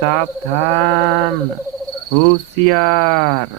সাবধান হুঁশিয়ার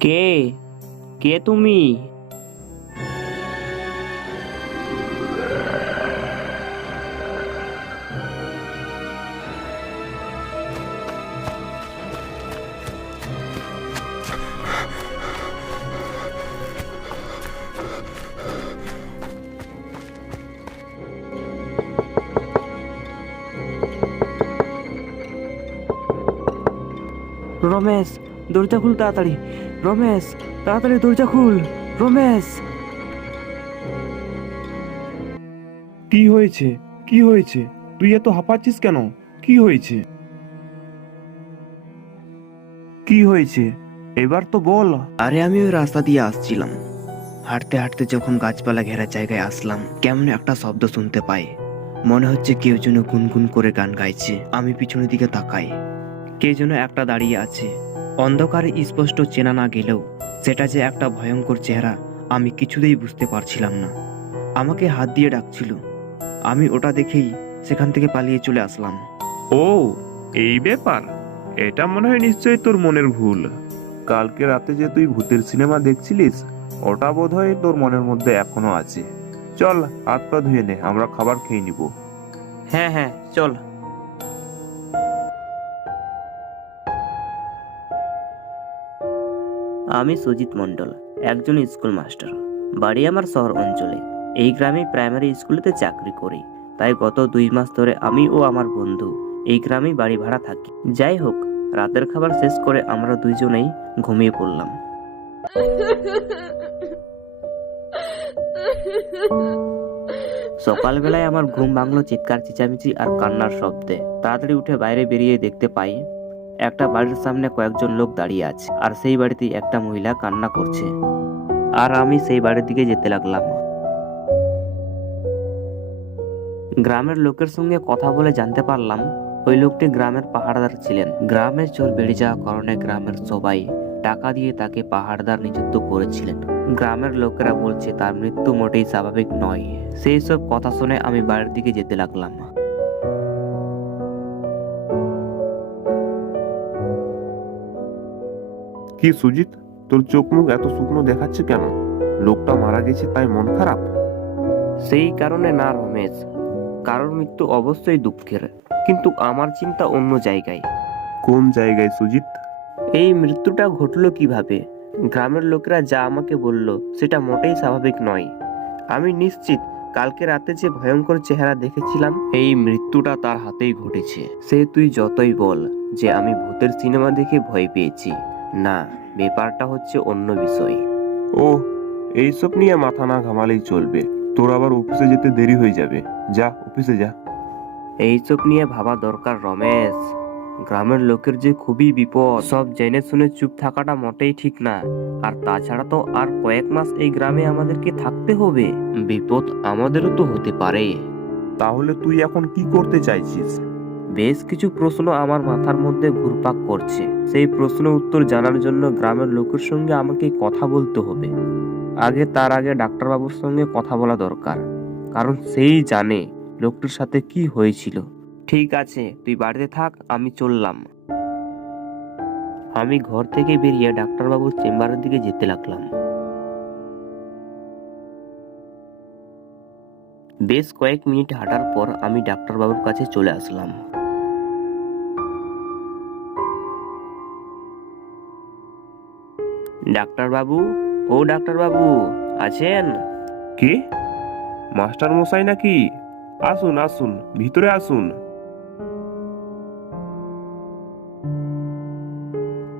কে কে তুমি রমেশ দরজা খুল তাড়াতাড়ি রমেশ তাড়াতাড়ি দরজা খুল। রমেশ। কি হয়েছে? কি হয়েছে? তুই এত হাঁপাচ্ছিস কেন? কি হয়েছে? কি হয়েছে? এবার তো বল। আরে আমি ওই রাস্তা দিয়ে আসছিলাম। হাঁটতে হাঁটতে যখন গাছপালা ঘেরা জায়গায় আসলাম কেমন একটা শব্দ শুনতে পাই। মনে হচ্ছে কেউ যেন গুনগুন করে গান গাইছে। আমি পিছনের দিকে তাকাই। কে যেন একটা দাঁড়িয়ে আছে। অন্ধকারে স্পষ্ট চেনা না গেলেও সেটা যে একটা ভয়ঙ্কর চেহারা আমি কিছুতেই বুঝতে পারছিলাম না। আমাকে হাত দিয়ে ডাকছিল। আমি ওটা দেখেই সেখান থেকে পালিয়ে চলে আসলাম। ও এই ব্যাপার? এটা মনে হয় নিশ্চয়ই তোর মনের ভুল। কালকে রাতে যে তুই ভূতের সিনেমা দেখছিলিস ওটা বোধ হয় তোর মনের মধ্যে এখনও আছে। চল হাত পা ধুয়ে নে আমরা খাবার খেয়ে নিব। হ্যাঁ হ্যাঁ চল। আমি সুজিত মণ্ডল, একজন স্কুল মাস্টার। বাড়ি আমার শহর অঞ্চলে। এই গ্রামে প্রাইমারি স্কুলেতে চাকরি করি। তাই গত দুই মাস ধরে আমি ও আমার বন্ধু এই গ্রামেই বাড়ি ভাড়া থাকি। যাই হোক, রাতের খাবার শেষ করে আমরা দুইজনেই ঘুমিয়ে পড়লাম। সকালবেলায় আমার ঘুম ভাঙলো চিৎকার, চেঁচামেচি আর কান্নার শব্দে। তাড়াতাড়ি উঠে বাইরে বেরিয়ে দেখতে পাই একটা বাড়ির সামনে কয়েকজন লোক দাঁড়িয়ে আছে, আর সেই বাড়িতে একটা মহিলা কান্না করছে। আর আমি সেই বাড়ির দিকে যেতে লাগলাম। গ্রামের লোকের সঙ্গে কথা বলে জানতে পারলাম, ওই লোকটি গ্রামের পাহাড়দার ছিলেন। গ্রামের চোর বেড়ে যাওয়ার কারণে গ্রামের সবাই টাকা দিয়ে তাকে পাহাড়দার নিযুক্ত করেছিলেন। গ্রামের লোকেরা বলছে, তার মৃত্যু মোটেই স্বাভাবিক নয়। সেই সব কথা শুনে আমি বাড়ির দিকে যেতে লাগলাম। কি সুজিত? তোর চোখ মুখ এত শুকনো দেখাচ্ছে কেন? লোকটা মারা গেছে তাই মন খারাপ? সেই কারণে না রমেশ। কারোর মৃত্যু অবশ্যই দুঃখের কিন্তু আমার চিন্তা অন্য জায়গায়। কোন জায়গায় সুজিত? এই মৃত্যুটা ঘটলো কীভাবে? গ্রামের লোকেরা যা আমাকে বলল সেটা মোটেই স্বাভাবিক নয়। আমি নিশ্চিত কালকে রাতে যে ভয়ঙ্কর চেহারা দেখেছিলাম এই মৃত্যুটা তার হাতেই ঘটেছে। সে তুই যতই বল যে আমি ভূতের সিনেমা দেখে ভয় পেয়েছি। না ব্যাপারটা হচ্ছে অন্য বিষয়। ও এইসব নিয়ে মাথা না ঘামালেই চলবে। তোর আবার অফিসে যেতে দেরি হয়ে যাবে। যা অফিসে যা। এইসব নিয়ে ভাবা দরকার রমেশ। গ্রামের লোকের যে খুবই বিপদ। সব জেনে শুনে চুপ থাকাটা মোটেই ঠিক না। আর তাছাড়া তো আর কয়েক মাস এই গ্রামে আমাদেরকে থাকতে হবে। বিপদ আমাদেরও তো হতে পারে। তাহলে তুই এখন কি করতে চাইছিস? বেশ কিছু প্রশ্ন আমার মাথার মধ্যে ঘুরপাক করছে। সেই প্রশ্ন উত্তর জানার জন্য গ্রামের লোকের সঙ্গে আমাকে কথা বলতে হবে। আগে তার আগে ডাক্তারবাবুর সঙ্গে কথা বলা দরকার। কারণ সেই জানে লোকটির সাথে কি হয়েছিল। ঠিক আছে, তুই বাড়িতে থাক, আমি চললাম। আমি ঘর থেকে বেরিয়ে ডাক্তারবাবুর চেম্বারের দিকে যেতে লাগলাম। বেশ কয়েক মিনিট হাঁটার পর আমি ডাক্তারবাবুর কাছে চলে আসলাম। ডাক্তারবাবু? ও ডাক্তারবাবু আছেন? কে? মাস্টার মশাই নাকি? আসুন আসুন ভিতরে আসুন।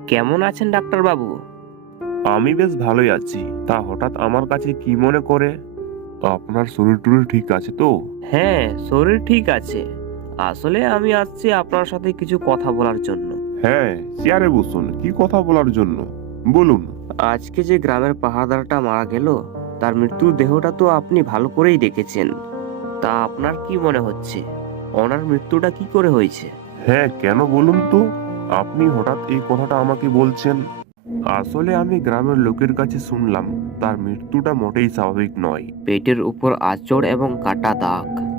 কেমন আছেন ডাক্তারবাবু? আমি বেশ ভালোই আছি। তা হঠাৎ আমার কাছে কি মনে করে? আপনার শরীর টরীর ঠিক আছে তো? হ্যাঁ শরীর ঠিক আছে। আসলে আমি আসছি আপনার সাথে কিছু কথা বলার জন্য। হ্যাঁ চেয়ারে বসুন। কি কথা বলার জন্য? বলুন। আজকে যে গ্রামের পাহাড়দারটা মারা গেল তার মৃত্যুর দেহটা তো আপনি ভালো করেই দেখেছেন। তা আপনার কি মনে হচ্ছে? ওনার মৃত্যুটা কি করে হয়েছে? হ্যাঁ কেন বলুন তো? আপনি হঠাৎ এই কথাটা আমাকে বলছেন। আসলে আমি গ্রামের লোকের কাছে শুনলাম তার মৃত্যুটা মোটেই স্বাভাবিক নয়। পেটের উপর আচড় এবং কাটা দাগ।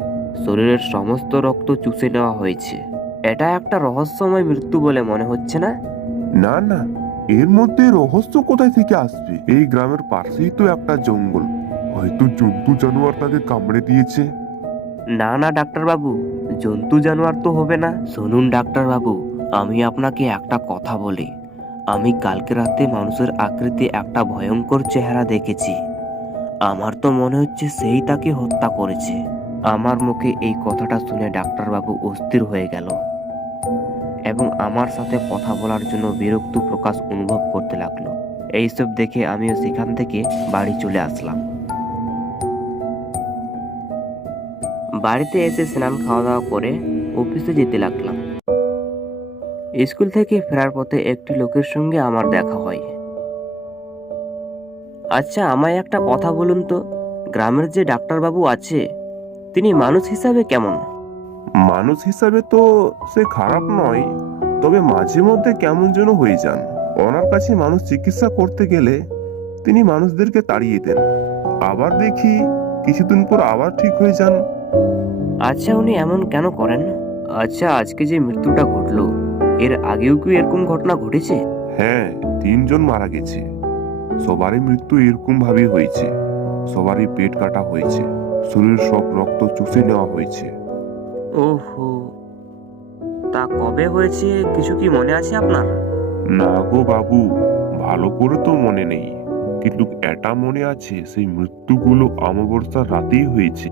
শরীরের সমস্ত রক্ত চুষে নেওয়া হয়েছে। এটা একটা রহস্যময় মৃত্যু বলে মনে হচ্ছে না? না না এর মধ্যে রহস্য কোথায় থেকে আসবে? এই গ্রামের পাশেই তো একটা জঙ্গল। হয়তো জন্তু জানোয়ার তাকে কামড়ে দিয়েছে। না না, ডাক্তারবাবু। জন্তু জানোয়ার তো হবে না। শুনুন, ডাক্তারবাবু, আমি আপনাকে একটা কথা বলি। আমি কালকে রাতে মানুষের আকৃতি একটা ভয়ঙ্কর চেহারা দেখেছি। আমার তো মনে হচ্ছে সেই তাকে হত্যা করেছে। আমার মুখে এই কথাটা শুনে ডাক্তারবাবু অস্থির হয়ে গেল। এবং আমার সাথে কথা বলার জন্য বিরক্ত প্রকাশ অনুভব করতে লাগল। এইসব দেখে আমিও সেখান থেকে বাড়ি চলে আসলাম। বাড়িতে এসে স্নান খাওয়া দাওয়া করে অফিসে যেতে লাগলাম। স্কুল থেকে ফেরার পথে একটি লোকের সঙ্গে আমার দেখা হয়। আচ্ছা আমায় একটা কথা বলুন তো। গ্রামের যে ডাক্তারবাবু আছে, তিনি মানুষ হিসাবে কেমন? মানুষ হিসাবে তো সে খারাপ নয় তবে মাঝে মধ্যে কেমন যেন হয়ে যান। ওনার কাছে মানুষ চিকিৎসা করতে গেলে তিনি মানুষদেরকে তাড়িয়ে দেন। আবার দেখি কিছুদিন পর আবার ঠিক হয়ে যান। আচ্ছা উনি এমন কেন করেন? আচ্ছা আজকে যে মৃত্যুটা ঘটলো এর আগেও কি এরকম ঘটনা ঘটেছে? হ্যাঁ তিনজন মারা গেছে। সবারই মৃত্যু এরকম ভাবে হয়েছে। সবারই পেট কাটা হয়েছে। শরীর সব রক্ত চুষে নেওয়া হয়েছে। ওহো তা কবে হয়েছে কিছু কি মনে আছে আপনার? না গো বাবু ভালো করে তো মনে নেই। কিন্তু এটা মনে আছে সেই মৃত্যুগুলো অমাবস্যার রাতেই হয়েছে।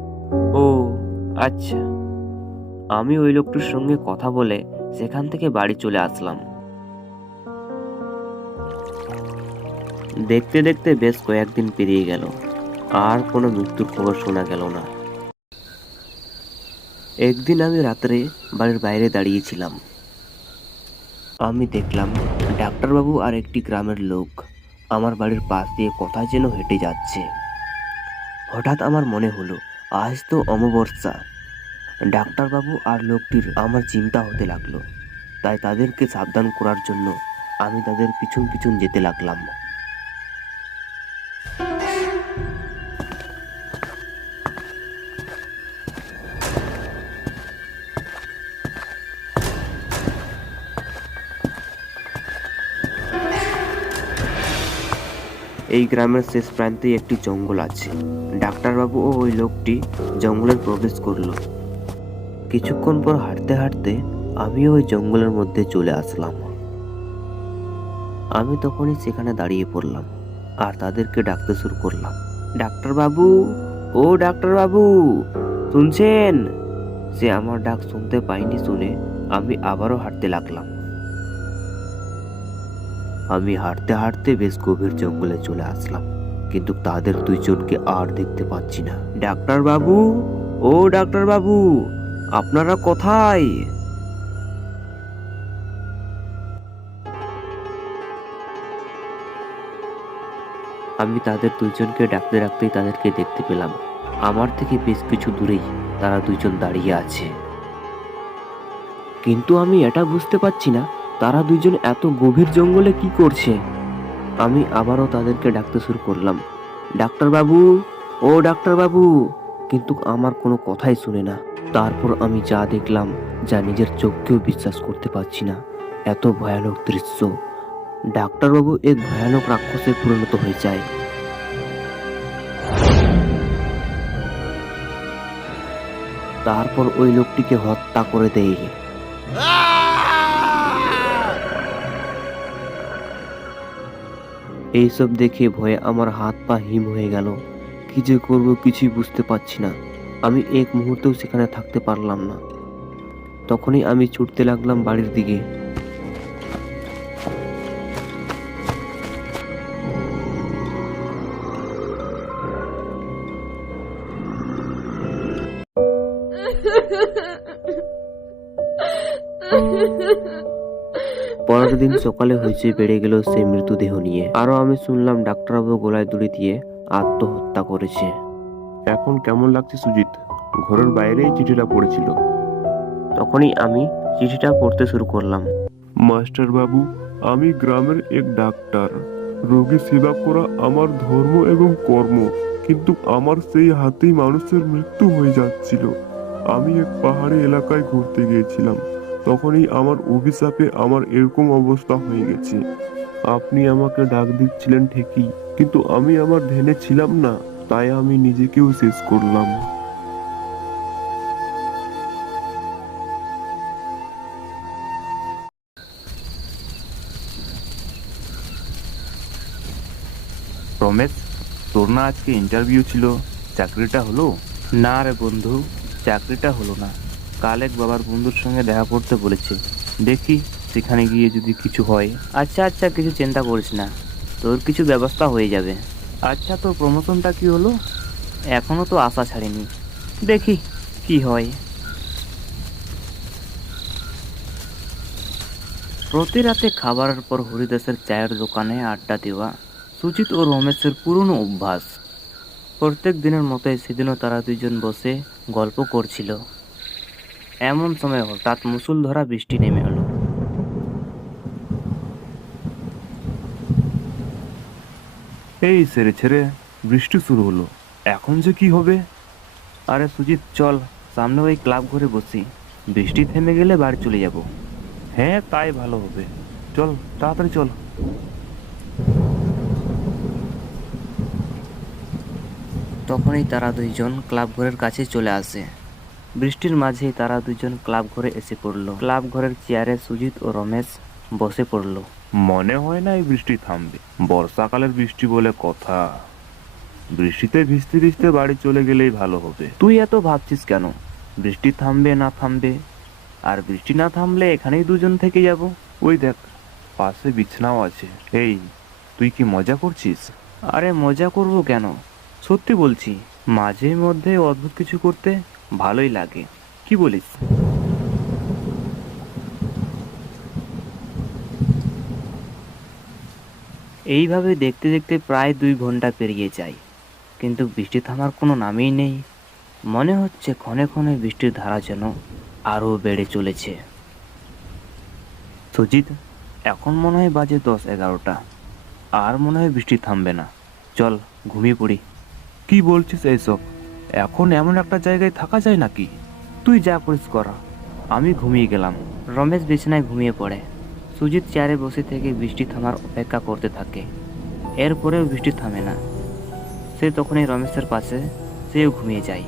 ও আচ্ছা। আমি ওই লোকটির সঙ্গে কথা বলে সেখান থেকে বাড়ি চলে আসলাম। দেখতে দেখতে বেশ কয়েকদিন পেরিয়ে গেল। আর কোনো মৃত্যুর খবর শোনা গেল না। একদিন আমি রাত্রে বাড়ির বাইরে দাঁড়িয়েছিলাম। আমি দেখলাম ডাক্তারবাবু আর একটি গ্রামের লোক আমার বাড়ির পাশ দিয়ে কোথায় যেন হেঁটে যাচ্ছে। হঠাৎ আমার মনে হলো, আজ তো অমাবস্যা। ডাক্তারবাবু আর লোকটির আমার চিন্তা হতে লাগল, তাই তাদেরকে সাবধান করার জন্য আমি তাদের পিছন পিছন যেতে লাগলাম। এই গ্রামের শেষ প্রান্তে একটি জঙ্গল আছে। ডাক্তারবাবু ও ওই লোকটি জঙ্গলে প্রবেশ করল। কিছুক্ষণ পর হাঁটতে হাঁটতে আমিও ওই জঙ্গলের মধ্যে চলে আসলাম। আমি তখনই সেখানে দাঁড়িয়ে পড়লাম আর তাদেরকে ডাকতে শুরু করলাম। ডাক্তারবাবু, ও ডাক্তারবাবু, শুনছেন? সে আমার ডাক শুনতে পাইনি শুনে আমি আবারও হাঁটতে লাগলাম। আমি হাঁটতে হাঁটতে বেশ গভীর জঙ্গলে চলে আসলাম। কিন্তু তাদের দুইজনকে আর দেখতে পাচ্ছি না। ডাক্তার বাবু? ও ডাক্তার বাবু, আপনারা কোথায়? আমি তাদের দুইজনকে ডাকতে ডাকতেই তাদেরকে দেখতে পেলাম। আমার থেকে বেশ কিছু দূরেই তারা দুইজন দাঁড়িয়ে আছে। কিন্তু আমি এটা বুঝতে পারছি না তারা দুইজন এত গভীর জঙ্গলে কি করছে? আমি আবারও তাদেরকে ডাকতে শুরু করলাম। ডাক্তারবাবু, ও ডাক্তারবাবু। কিন্তু আমার কোনো কথাই শুনে না। তারপর আমি যা দেখলাম, যা নিজের চোখকেও বিশ্বাস করতে পারছি না, এত ভয়ানক দৃশ্য। ডাক্তারবাবু এক ভয়ানক রাক্ষসে পরিণত হয়ে যায়। তারপর ওই লোকটিকে হত্যা করে দেয়। এইসব দেখে ভয়ে আমার হাত পা হিম হয়ে গেল। কি যে করব কিছুই বুঝতে পারছি না। আমি এক মুহূর্তেও সেখানে থাকতে পারলাম না। তখনই আমি ছুটতে লাগলাম বাড়ির দিকে। সকালে হয়েছে বেড়ে গেল সেই মৃতদেহ নিয়ে। আরও আমি শুনলাম ডাক্তারবাবু গলায় দড়ি দিয়ে আত্মহত্যা করেছে। এখন কেমন লাগছে সুজিত? ঘরের বাইরেই চিঠিটা পড়েছিল। তখনই আমি চিঠিটা পড়তে শুরু করলাম। মাস্টার বাবু আমি গ্রামের এক ডাক্তার। রোগী সেবা করা আমার ধর্ম এবং কর্ম কিন্তু আমার সেই হাতেই মানুষের মৃত্যু হয়ে যাচ্ছিল। আমি এক পাহাড়ি এলাকায় ঘুরতে গিয়েছিলাম। তখনই আমার অভিশাপে আমার এরকম অবস্থা হয়ে গেছে। আপনি আমাকে ডাক দিচ্ছিলেন ঠিকই কিন্তু আমি আমার ধ্যানে ছিলাম না তাই আমি নিজেকেও শেষ করলাম। রমেশ তোর না আজকে ইন্টারভিউ ছিল চাকরিটা হলো? না রে বন্ধু চাকরিটা হলো না। কাল এক বাবার বন্ধুর সঙ্গে দেখা করতে বলেছে। দেখি সেখানে গিয়ে যদি কিছু হয়। আচ্ছা আচ্ছা কিছু চিন্তা করিস না। তোর কিছু ব্যবস্থা হয়ে যাবে। আচ্ছা তোর প্রমোশনটা কি হলো? এখনও তো আশা ছাড়িনি। দেখি কি হয়। প্রতি রাতে খাবারের পর হরিদাসের চায়ের দোকানে আড্ডা দেওয়া সুজিত ও রমেশের পুরনো অভ্যাস। প্রত্যেক দিনের মতোই সেদিনও তারা দুজন বসে গল্প করছিল। এমন সময় হঠাৎ মুসুলধরা বৃষ্টি নেমে এলো। এই সেরে ছেড়ে বৃষ্টি শুরু হলো। এখন যে কি হবে? আরে সুজিত চল সামনে ওই ক্লাব ঘরে বসি। বৃষ্টি থেমে গেলে বাড়ি চলে যাব। হ্যাঁ তাই ভালো হবে। চল তাড়াতাড়ি চল। তখনই তারা দুইজন ক্লাব ঘরের কাছে চলে আসে। বৃষ্টির মাঝেই তারা দুজন ক্লাব ঘরে এসে পড়ল। ক্লাব ঘরের চেয়ারে সুজিত ও রমেশ বসে পড়ল। মনে হয় না এই বৃষ্টি থামবে। বর্ষাকালের বৃষ্টি বলে কথা। বৃষ্টিতে ভিজতে ভিজতে বাড়ি চলে গেলেই ভালো হবে। তুই এত ভাবছিস কেন? বৃষ্টি থামবে না থামবে? আর বৃষ্টি না থামলে এখানেই দুজন থেকে যাব? ওই দেখ পাশে বিছানাও আছে। এই তুই কি মজা করছিস? আরে মজা করব কেন? সত্যি বলছি মাঝে মধ্যে অদ্ভুত কিছু করতে ভালোই লাগে। কি বলিস? এইভাবে দেখতে দেখতে প্রায় দুই ঘণ্টা পেরিয়ে যায়, কিন্তু বৃষ্টি থামার কোনো নামই নেই। মনে হচ্ছে ক্ষণে ক্ষণে বৃষ্টির ধারা যেন আরও বেড়ে চলেছে। সুজিত, এখন মনে হয় বাজে দশ এগারোটা। আর মনে হয় বৃষ্টি থামবে না। চল, ঘুমিয়ে পড়ি। কি বলছিস এইসব? এখন এমন একটা জায়গায় থাকা যায় নাকি? তুই যা করিস করা। আমি ঘুমিয়ে গেলাম। রমেশ বিছানায় ঘুমিয়ে পড়ে। সুজিত চেয়ারে বসে থেকে বৃষ্টি থামার অপেক্ষা করতে থাকে। এরপরেও বৃষ্টি থামে না। সে তখনই রমেশের পাশে সেও ঘুমিয়ে যায়।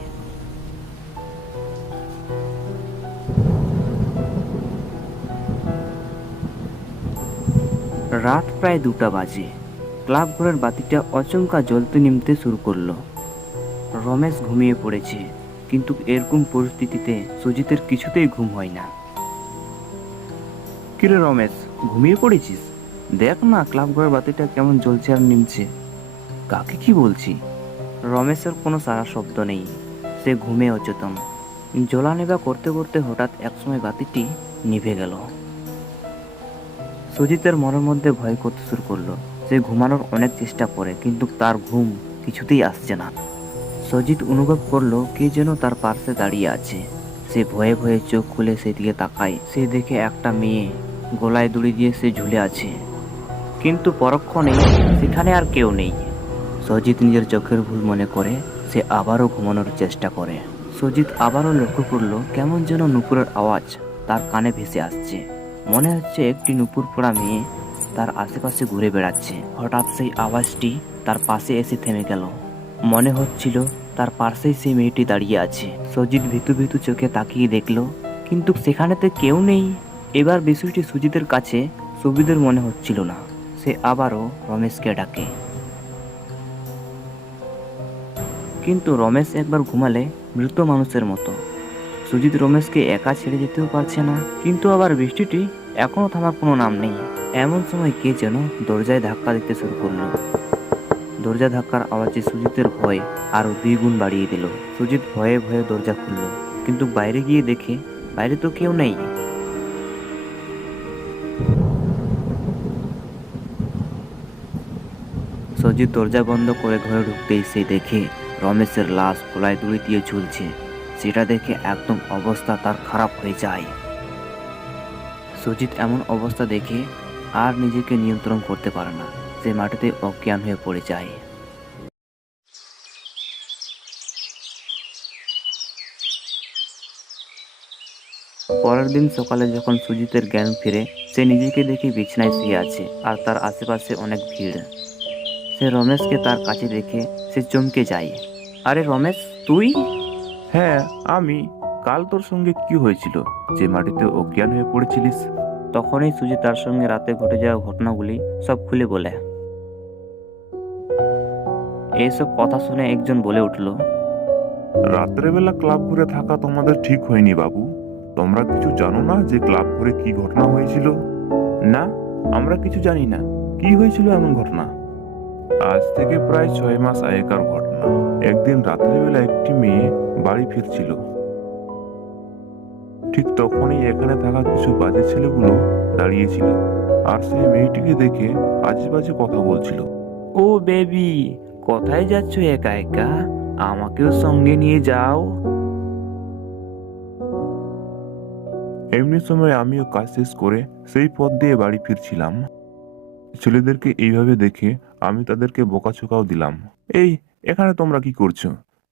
রাত প্রায় দুটা বাজে। ক্লাব ঘরের বাতিটা অচমকা জ্বলতে নিমতে শুরু করল। রমেশ ঘুমিয়ে পড়েছে, কিন্তু এরকম পরিস্থিতিতে সুজিতের কিছুতেই ঘুম হয় না। কিরে রমেশ, ঘুমিয়ে পড়েছিস? দেখ না, ক্লাব ঘরের বাতিটা কেমন জ্বলছে আর নিমছে। কাকে কি বলছি? রমেশের কোনো সারা শব্দ নেই, সে ঘুমে অচেতন। জ্বলা নেবা করতে করতে হঠাৎ একসময় বাতিটি নিভে গেল। সুজিতের মনের মধ্যে ভয় করতে শুরু করল। সে ঘুমানোর অনেক চেষ্টা করে, কিন্তু তার ঘুম কিছুতেই আসছে না। সজিত অনুভব করল কে যেন তার পার্শ্বে দাঁড়িয়ে আছে। সে ভয়ে ভয়ে চোখ খুলে সেদিকে তাকায়। সে দেখে একটা মেয়ে গলায় দড়ি দিয়ে সে ঝুলে আছে। কিন্তু পরক্ষণে সেখানে আর কেউ নেই। সজিত নিজের চোখের ভুল মনে করে সে আবারও ঘুমানোর চেষ্টা করে। সজিত আবারও লক্ষ্য করল কেমন যেন নুপুরের আওয়াজ তার কানে ভেসে আসছে। মনে হচ্ছে একটি নুপুর পড়া মেয়ে তার আশেপাশে ঘুরে বেড়াচ্ছে। হঠাৎ সেই আওয়াজটি তার পাশে এসে থেমে গেল। মনে হচ্ছিল তার পাশেই সেই মেয়েটি দাঁড়িয়ে আছে। সজিত ভীতু ভীতু চোখে তাকিয়ে দেখল, কিন্তু সেখানেতে কেউ নেই। এবার বিষয়টি সুজিতের কাছে সুবিধের মনে হচ্ছিল না। সে আবারও রমেশকে ডাকে। কিন্তু রমেশ একবার ঘুমালে মৃত মানুষের মতো। সুজিত রমেশকে একা ছেড়ে যেতেও পারছে না, কিন্তু আবার বৃষ্টিটি এখনও থামার কোনো নাম নেই। এমন সময় কে যেন দরজায় ধাক্কা দিতে শুরু করল। দরজা ধাক্কার আওয়াজে সুজিতের ভয় আরও দ্বিগুণ বাড়িয়ে দিল। সুজিত ভয়ে ভয়ে দরজা খুলল, কিন্তু বাইরে গিয়ে দেখে বাইরে তো কেউ নেই। সজিৎ দরজা বন্ধ করে ঘরে ঢুকতেই সে দেখে রমেশের লাশ গলায় দড়ি দিয়ে ঝুলছে। সেটা দেখে একদম অবস্থা তার খারাপ হয়ে যায়। সুজিত এমন অবস্থা দেখে আর নিজেকে নিয়ন্ত্রণ করতে পারে না। সে মাটিতে অজ্ঞান হয়ে পড়ে যায়। পরের দিন সকালে যখন সুজিতের জ্ঞান ফিরে সে নিজেকে দেখে বিছানায় শুয়ে আছে আর তার আশেপাশে অনেক ভিড়। সে রমেশকে তার কাছে দেখে সে চমকে যায়। আরে রমেশ তুই? হ্যাঁ আমি। কাল তোর সঙ্গে কি হয়েছিল? যে মাটিতে অজ্ঞান হয়ে পড়েছিলিস? তখনই সুজিত তার সঙ্গে রাতে ঘটে যাওয়া ঘটনাগুলি সব খুলে বলে। এইসব কথা শুনে একজন বলে উঠল রাত্রেবেলা ক্লাব ঘুরে থাকা তোমাদের ঠিক হয়নি বাবু। তোমরা কিছু জানো না যে ক্লাব ঘুরে কি ঘটনা হয়েছিল? না আমরা কিছু জানি না। কি হয়েছিল এমন ঘটনা? আজ থেকে প্রায় ছয় মাস আগেকার ঘটনা। একদিন রাত্রেবেলা একটি মেয়ে বাড়ি ফিরছিল। ঠিক তখনই এখানে থাকা কিছু বাজে ছেলেগুলো দাঁড়িয়েছিল। আর সেই মেয়েটিকে দেখে আজে বাজে কথা বলছিল। ও বেবি কোথায় যাচ্ছ একা একা? আমাকেও সঙ্গে নিয়ে যাও। এমনি সময় আমিও কাজ শেষ করে সেই পথ দিয়ে বাড়ি ফিরছিলাম। ছেলেদেরকে এইভাবে দেখে আমি তাদেরকে বোকাচোকাও দিলাম। এই, এখানে তোমরা কি করছ?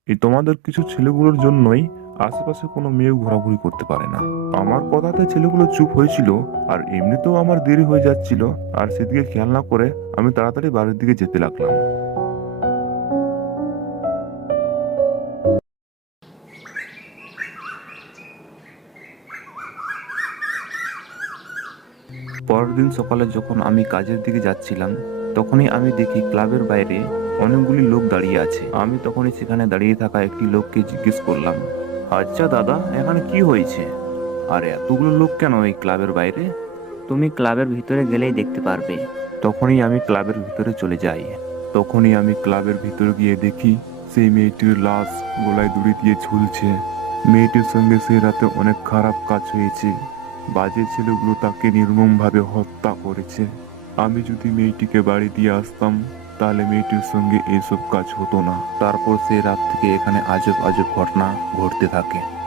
এই তোমাদের কিছু ছেলেগুলোর জন্যই আশেপাশে কোনো মেয়ে ঘোরাঘুরি করতে পারে না। আমার কথাতে ছেলেগুলো চুপ হয়েছিল আর এমনিতেও আমার দেরি হয়ে যাচ্ছিল। আর সেদিকে খেয়াল না করে আমি তাড়াতাড়ি বাড়ির দিকে যেতে লাগলাম। পরের দিন সকালে যখন আমি কাজের দিকে যাচ্ছিলাম তখনই আমি দেখি ক্লাবের বাইরে অনেকগুলি লোক দাঁড়িয়ে আছে। আমি তখনই সেখানে দাঁড়িয়ে থাকা একটি লোককে জিজ্ঞেস করলাম আচ্ছা দাদা এখানে কি হয়েছে? আর এতগুলো লোক কেন এই ক্লাবের বাইরে? তুমি ক্লাবের ভিতরে গেলেই দেখতে পারবে। তখনই আমি ক্লাবের ভিতরে চলে যাই। তখনই আমি ক্লাবের ভিতরে গিয়ে দেখি সেই মেয়েটির লাশ গলায় দড়ি দিয়ে ঝুলছে। মেয়েটির সঙ্গে সেই রাতে অনেক খারাপ কাজ হয়েছে। বাজে ছেলেগুলো তাকে নির্মমভাবে হত্যা করেছে। আমি যদি মেয়েটিকে বাড়ি দিয়ে আসতাম, তাহলে মেয়েটির সঙ্গে এইসব কাজ হতো না। তারপর সেই রাত থেকে এখানে আজব আজব ঘটনা ঘটতে থাকে।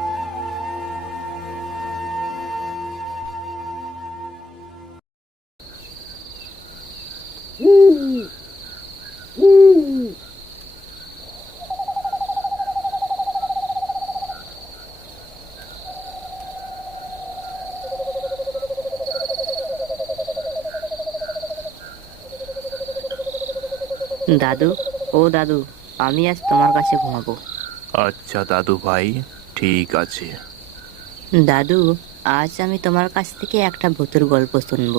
দাদু ও দাদু আমি আজ তোমার কাছে ঘুমাবো। আচ্ছা দাদু ভাই ঠিক আছে। দাদু আজ আমি তোমার কাছ থেকে একটা ভূতের গল্প শুনব।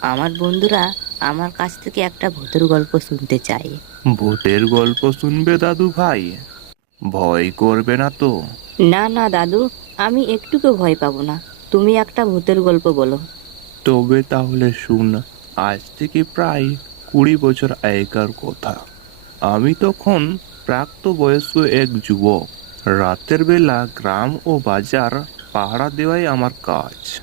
আমার বন্ধুরা আমার কাছ থেকে একটা ভূতের গল্প শুনতে চাই ভূতের গল্প শুনবে দাদু ভাই? ভয় করবে না তো? না না দাদু আমি একটুকু ভয় পাবো না। তুমি একটা ভূতের গল্প বলো। তবে তাহলে শুন আজ থেকে প্রায় কুড়ি বছর আগেকার কথা। আমি তখন প্রাপ্ত বয়স্ক এক যুবক। রাতের বেলা গ্রাম ও বাজার পাহারা দেওয়াই আমার কাজ।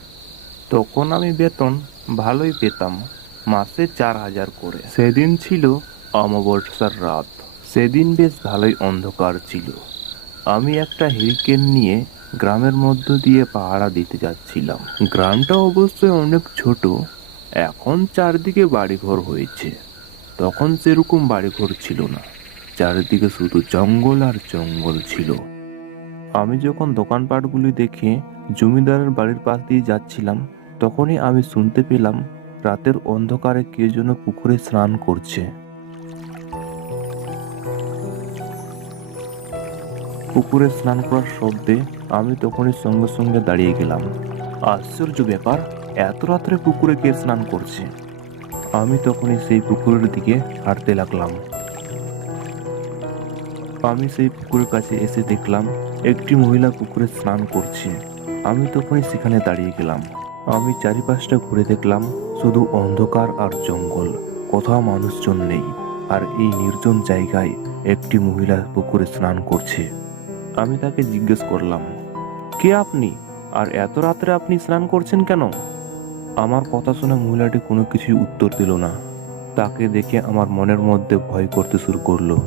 তখন আমি বেতন ভালোই পেতাম, মাসে চার হাজার করে। সেদিন ছিল অমাবস্যার রাত। সেদিন বেশ ভালোই অন্ধকার ছিল। আমি একটা হেরিকেন নিয়ে গ্রামের মধ্য দিয়ে পাহারা দিতে যাচ্ছিলাম। গ্রামটা অবশ্যই অনেক ছোট এখন চারদিকে বাড়িঘর হয়েছে। তখন সেরকম বাড়িঘর ছিল না। চারিদিকে শুধু জঙ্গল আর জঙ্গল ছিল। আমি যখন দোকানপাটগুলি দেখে জমিদারের বাড়ির পাশ দিয়ে যাচ্ছিলাম, তখনই আমি শুনতে পেলাম রাতের অন্ধকারে কে যেন পুকুরে স্নান করছে। পুকুরে স্নান করার শব্দে আমি তখনই সঙ্গে সঙ্গে দাঁড়িয়ে গেলাম। আশ্চর্য ব্যাপার এত রাত্রে পুকুরে কে স্নান করছে? আমি তখনই সেই পুকুরের দিকে হাঁটতে লাগলাম। আমি সেই পুকুরের কাছে এসে দেখলাম, একটি মহিলা পুকুরে স্নান করছে। আমি তখনই সেখানে দাঁড়িয়ে গেলাম। আমি চারিপাশটা ঘুরে দেখলাম, শুধু অন্ধকার আর জঙ্গল, কোথাও মানুষজন নেই। আর এই নির্জন জায়গায় একটি মহিলা পুকুরে স্নান করছে। আমি তাকে জিজ্ঞেস করলাম, কে আপনি? আর এত রাত্রে আপনি স্নান করছেন কেন? আমার কথা শুনে মহিলাটি কোনো কিছুই উত্তর দিল না। তাকে দেখে আমার মনের মধ্যে ভয় করতে শুরু করল।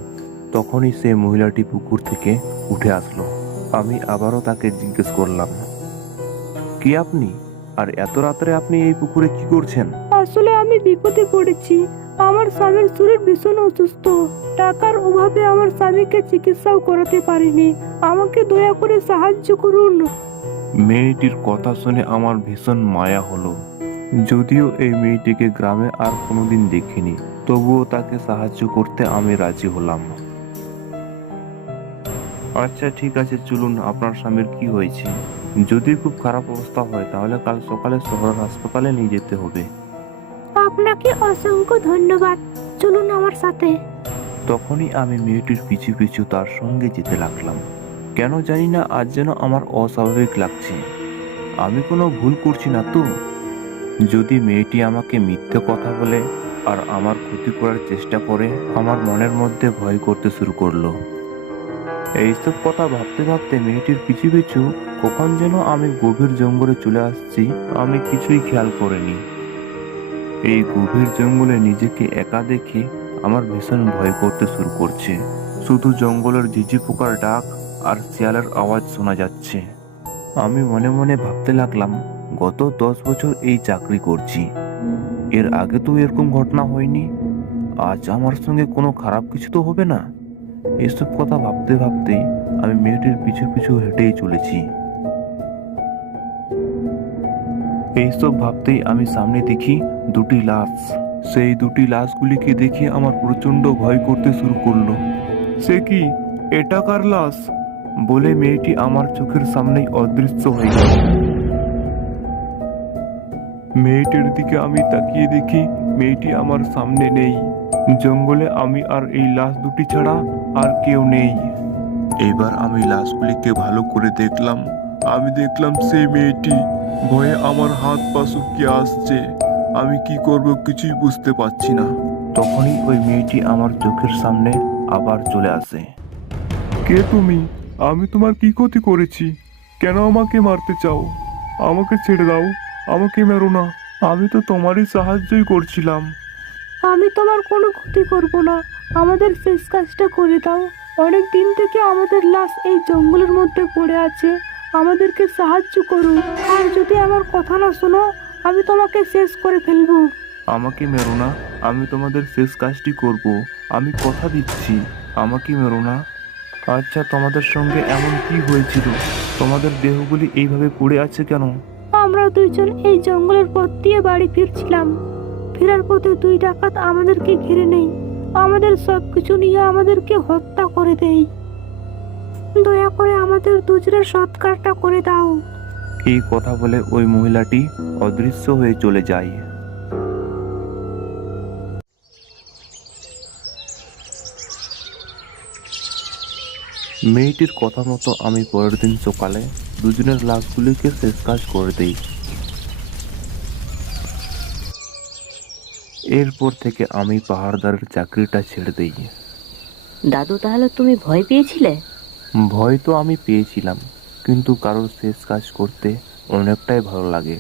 তখনই সে মহিলাটি পুকুর থেকে উঠে আসলো। আমি আবারও তাকে জিজ্ঞেস করলাম কে আপনি? আর এত রাত্রে আপনি এই পুকুরে কি করছেন? আসলে আমি বিপদে পড়েছি। আমার স্বামীর শরীর ভীষণ অসুস্থ। টাকার অভাবে আমার স্বামীকে চিকিৎসাও করাতে পারিনি। আমাকে দয়া করে সাহায্য করুন। মেয়েটির কথা শুনে আমার ভীষণ মায়া হলো। যদিও এই মেয়েটিকে গ্রামে আর কোনোদিন দেখিনি তবুও তাকে সাহায্য করতে আমি রাজি হলাম। আচ্ছা ঠিক আছে চলুন আপনার স্বামীর কি হয়েছে? যদি খুব খারাপ অবস্থা হয় তাহলে কাল সকালে শহরের হাসপাতালে নিয়ে যেতে হবে। আপনাকে অসংখ্য ধন্যবাদ। চলুন আমার সাথে। তখনই আমি মেয়েটির পিছু পিছু তার সঙ্গে যেতে লাগলাম। কেন জানি না আজ যেন আমার অস্বাভাবিক লাগছে। আমি কোনো ভুল করছি না তো? যদি মেয়েটি আমাকে মিথ্যে কথা বলে আর আমার ক্ষতি করার চেষ্টা করে, আমার মনের মধ্যে ভয় করতে শুরু করল। এইসব কথা ভাবতে ভাবতে মেয়েটির পিছু পিছু, কখন যেন আমি গভীর জঙ্গলে চলে আসছি, আমি কিছুই খেয়াল করিনি। এই গভীর জঙ্গলে নিজেকে একা দেখে আমার ভীষণ ভয় করতে শুরু করছে। শুধু জঙ্গলের ঝিঝি পোকার ডাক আর শিয়ালের আওয়াজ শোনা যাচ্ছে। আমি মনে মনে ভাবতে লাগলাম গত দশ বছর এই চাকরি করছি। এর আগে তো এরকম ঘটনা হয়নি। আজ আমার সঙ্গে কোনো খারাপ কিছু তো হবে না। এসব কথা ভাবতে ভাবতেই আমি মেয়েটির পিছু পিছু হেঁটেই চলেছি। এইসব ভাবতেই আমি সামনে দেখি দুটি লাশ। সেই দুটি লাশগুলিকে দেখে আমার প্রচণ্ড ভয় করতে শুরু করল। সে কি? এটা কার লাশ? বলে মেয়েটি আমার চোখের সামনেই অদৃশ্য হয়ে গেল। মেয়েটির দিকে আমি তাকিয়ে দেখি মেয়েটি আমার সামনে নেই। জঙ্গলে আমি আর এই লাশ দুটি ছাড়া আর কেউ নেই। এবার আমি লাশগুলিকে ভালো করে দেখলাম। আমি দেখলাম সেই মেয়েটি ভয়ে আমার হাত পা শুকিয়ে আসছে। আমি কি করব কিছুই বুঝতে পারছি না। তখনই ওই মেয়েটি আমার চোখের সামনে আবার চলে আসে। কে তুমি? আমি তোমার কি ক্ষতি করেছি? কেন আমাকে মারতে চাও? আমাকে ছেড়ে দাও। আমাকে মেরো না? আমি তো তোমারই সাহায্যই করছিলাম। আমি তোমার কোনো ক্ষতি করব না। আমাদের শেষ কাজটা করে দাও। অনেক দিন থেকে আমাদের লাশ এই জঙ্গলের মধ্যে পড়ে আছে। আমাদেরকে সাহায্য করো। আর যদি আমার কথা না শোনো আমি তোমাকে শেষ করে ফেলব। আমাকে মেরো না। আমি তোমাদের শেষ কাজটি করব। আমি কথা দিচ্ছি। আমাকে মেরো না। আচ্ছা তোমাদের সঙ্গে এমন কি হয়েছিল? তোমাদের দেহগুলি এইভাবে পড়ে আছে কেন? আমরা দুইজন এই জঙ্গলের পথ দিয়ে বাড়ি ফিরছিলাম। ফেরার পথে দুই ডাকাত আমাদেরকে ঘিরে নেই। আমাদের সব কিছু নিয়ে আমাদেরকে হত্যা করে দেয়। দয়া করে আমাদের দুজনের সৎকারটা করে দাও। এই কথা বলে ওই মহিলাটি অদৃশ্য হয়ে চলে যায়। মেয়েটির কথা মতো আমি পরের দিন সকালে দুজনের লাশগুলিকে শেষ কাজ করে দেই। এরপর থেকে আমি পাহাড়দারের চাকরিটা ছেড়ে দিই। দাদু তাহলে তুমি ভয় পেয়েছিলে? ভয় তো আমি পেয়েছিলাম কিন্তু কারোর শেষ কাজ করতে অনেকটাই ভালো লাগে।